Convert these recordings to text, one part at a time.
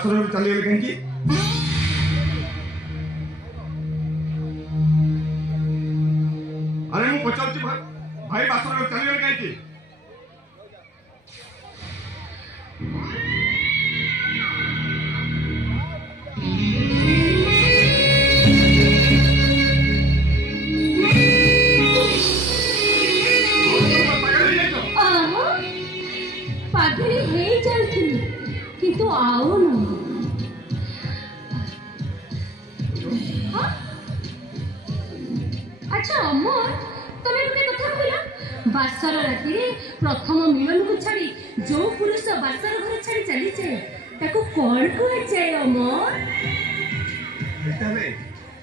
बासर चली गले कहीं अरे मु पचार भाई बासर चली गले कहीं बासर राति प्रथम मिलन को छाड़ी जो पुरुष बासर घर छाड़ी चली जाए ताको कौन कह जाए अमर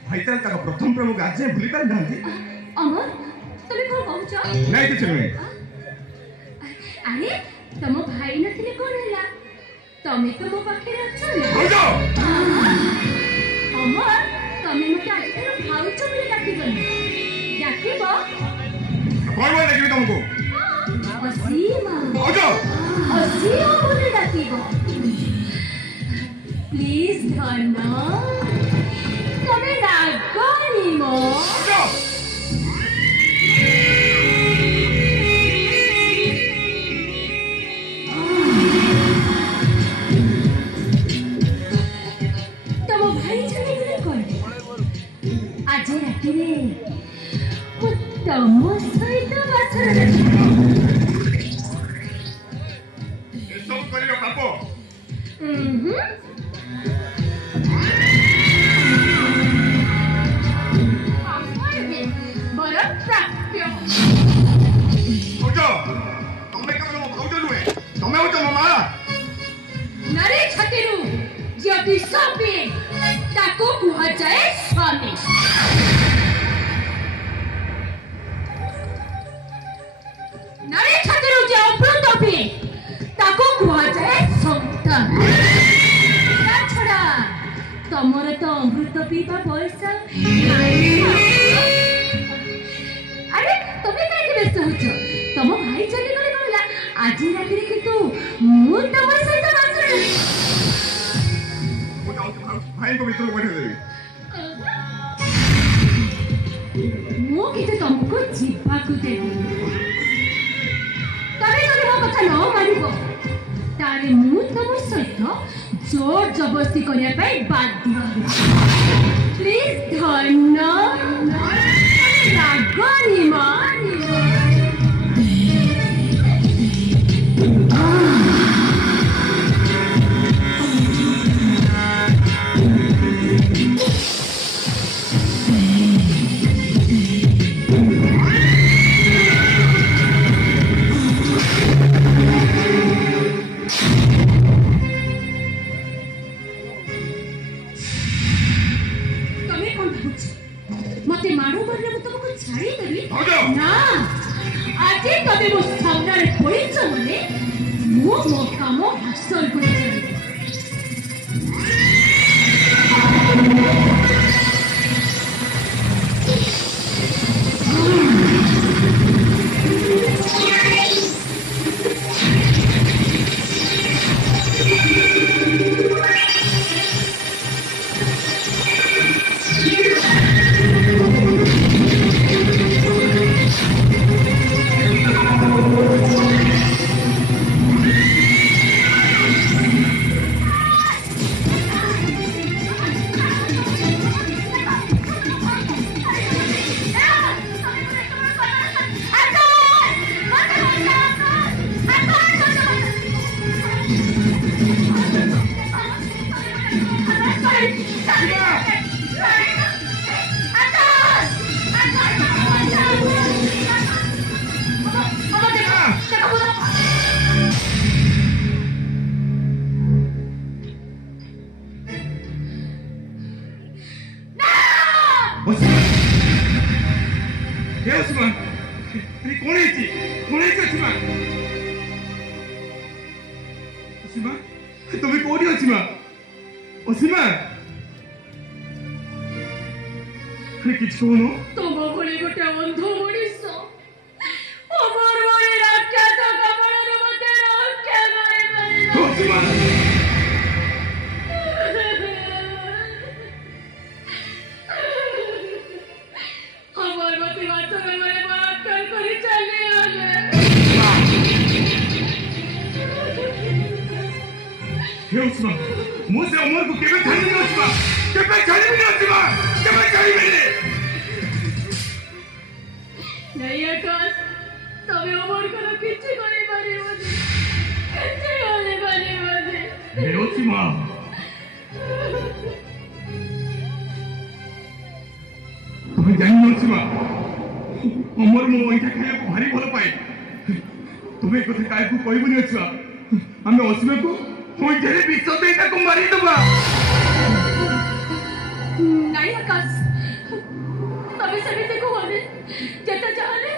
भाई ताका प्रथम प्रेम को आज भूली पार नांती अमर तमे को कहउछ नहीं किछ नहीं अरे तम भाई नथिले कोन हैला तमे तो मो पाखे अछ ना हो जाओ अमर तमे मते आज फेर भाउछ बोली डाकिबनी डाकिबो कौन बोल रही तुमको असीमा हो जाओ असीमा बोली डाकिबो प्लीज धन्ना तमे रागनी मो हो जाओ तम भाई चले गले कोन आज राति रे तम सहित बासर सब करियो पापो बड़ा प्राप्य हो जाओ तुमने कब मो भाउज नुए तमे हो तो मामा नरे छतिरु जे बिसपे ताको कुहा जाए स्वामी नरे छतिरु जे अमृत पे ताको कुहा जाए संतान ता छड़ा तमर तो अमृत पीबा पैसा अरे तमे काहे व्यस्त होछ तम भाई चली गले कहला आज राति किंतु मु तम सहित बासर हो जाओ भाई को भीतर बैठे देबी मु किते तुमको जीवा को देबी तमे जदि मो कथा न मानिबो तारे मु तम सहित जोर जबरदस्ती करिया पाई बाध्य प्लीज धन्ना रागनी मानी मते मारो मरले मु तुमको छाड़ी देबी ना आज तबे मो सामने पड़िछ मने मो काम हासिल कर तुम्हें कोडी असीमा असीमा किछ कोनो तुम भली गोटे अंध मनीष अमर बड़ी राक्षस कमलर मते रक्षा करे असीमा हे उस्मा मु से अमर को केबे छाड़िबी उस्मा केबे छाड़िबी उस्मा केबे छाड़िबी नहीं आकाश तबे अमर को किछि करे पारिबोनी किछि करे पारिबोनी हे उस्मा तुम्हें जानी उस्मा अमर मो ओइठा खाए भारी भल पाए तुम्हें कथा काय को कहबनी उस्मा हमें उस्मा को ओइठा रे विश्व देता को मारी दबा नहीं आकाश तबे सभी देखो होने जता चाहले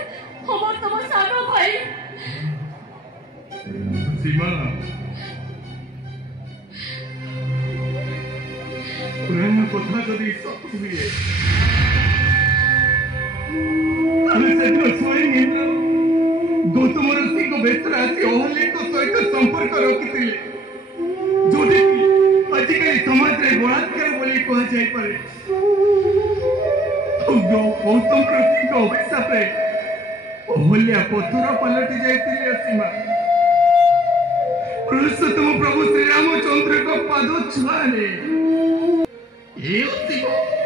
हमर तम सानो भाई सीमा प्रेम कथा जदि सत हुए अरे सेदिन स्वयं इंद्र गौतम ऋषि को बेसर आसी अहल्या को सहित संपर्क रखिथिले जोदि आजिकल समाज रे बलात्कार बोली कह जाय पारे गौतम ऋषि को अभिशाप रे अहल्या पत्थर पलटि जाइथिले सीमा पुरुषोत्तम प्रभु श्री रामचंद्र को पाद छुआ रे ए